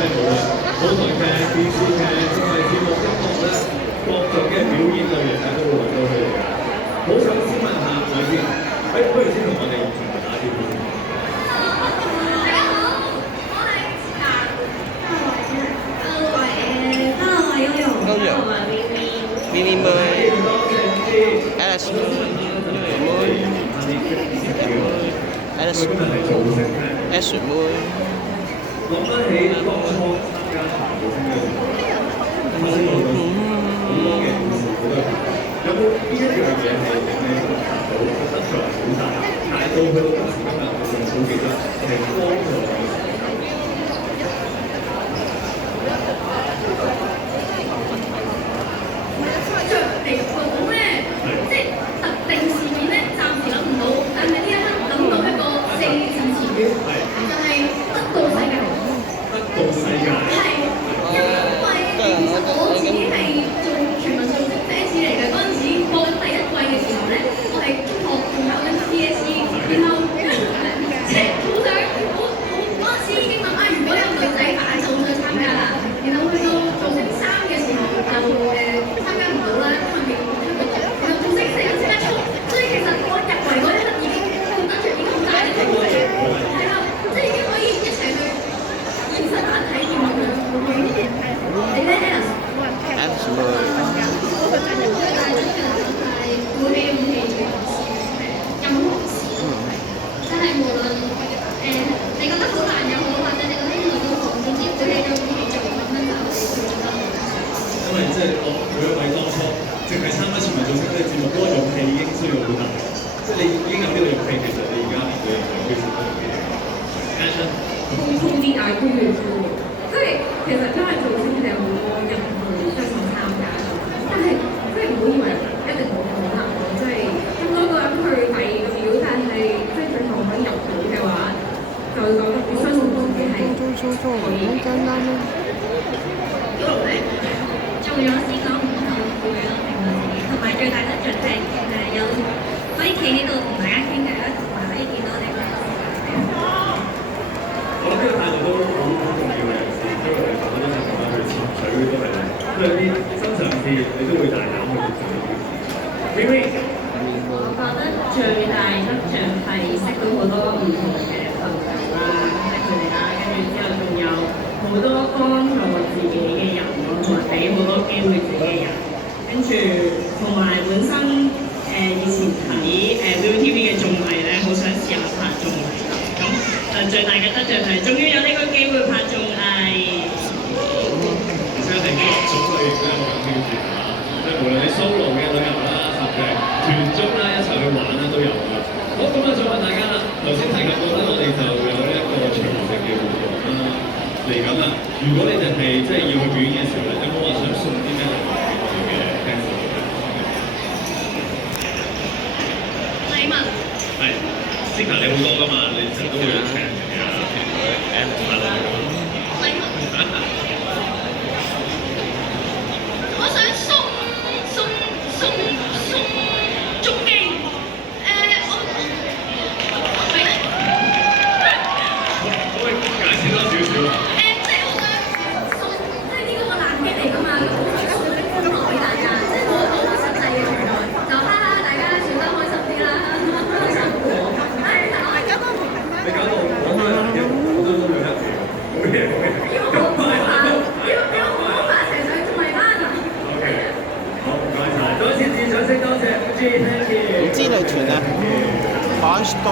係無論舞台劇、電視劇、綜藝節目、音樂咧，各種嘅表演類型咧都會揾到佢哋㗎。好想先問下佢先，不如先同我哋打招呼。大家好，我係時間。Hello，我係悠悠。Hello，我係 Vivi。Vivi 妹。Alice 妹。Alice 妹。Ash 妹。諗翻起當初參加排舞星嘅發生過好多嘅故事，好多有冇邊一樣嘢係令你覺得得着好大，但係到去到今時今日，我仲好記得係幫助你。着嚟講咧，即係特定事件咧，暫時諗唔到，但係呢一刻諗到一個4字詞語，就係得到世界。得到世界。係，因為其實我自己係做全民造星 fans 嚟嘅，嗰陣時播緊第1季嘅時候咧，我係中學仲考緊 DSE，然後即係好想嗰陣時已經諗啊，如果有女仔版就好想參加啦，然後去到造星3嘅時候就參加唔到啦，因為未出過局，然後造星4就即刻衝，所以其實我入圍嗰一刻已經覺得住已經好大嘅成績，係啦，即係已經可以一齊去現實版體驗咁樣。你咧 Alice？Alice 妹。我嘅最大得著就係鼓起勇氣做任何事，真係無論你覺得好難又好，或者你覺得應該都好，總之鼓起勇氣做咁樣就做得。因為即係我每一位當初淨係參加全民造星呢個節目，嗰個勇氣已經需要好大。即係你已經有呢個勇氣，其實你而家面對嘅非常多嘅嘢。通啲嗌都要做，即係其實因為造星係有好多人去雙手參加，但係即係唔好以為一定冇可能咯，即係咁多個人去第2個表，但係即係最後可以入到嘅話，就會覺得你相信自己係可以簡單咯。呢度咧，做咗先講唔後悔咯，令到自己，同埋最大得著係有可以企喺度同大家傾偈啦，同埋可以見到你嘅。我諗呢個態度都好重要嘅，有時因為我哋好多時候去潛水都係，都有啲新嘗試，你都會大膽去做呢啲事。Vivi，我覺得最大得著係識到好多唔同嘅朋友啦，識佢哋啦，跟住之後仲有好多幫助自己嘅人咯，同埋俾好多機會自己嘅人，跟住同埋本身以前睇ViuTV 嘅綜藝咧，好想試下拍綜藝咁。最大嘅得著係，終於有呢個機會拍綜藝。而且係各種類型都有咁挑戰嚇，即係無論你 solo 嘅旅遊啦，甚至係團綜啦，一齊去玩啦都有㗎。好，咁啊，再問大家啦，頭先提及過咧，我哋就有呢一個全城嘅活動啦嚟緊啦。如果你哋係即係要去表演嘅時候咧，有冇話想送啲咩禮物俾我哋嘅 fans？禮物係，先頭你好多㗎嘛，你成日都會請人哋啊，禮物。我想送總記，可以解釋多少少？即係我想送，即係呢個個爛 gag 嚟㗎嘛，咁我想送啲歡樂俾大家，即係好實際嘅存在，就哈哈大家笑得開心啲啦，開心過。大家都唔明白。你搞到我都係難嘅，我都會一條，好嘢好嘢。唔知女團啊，Punch 東。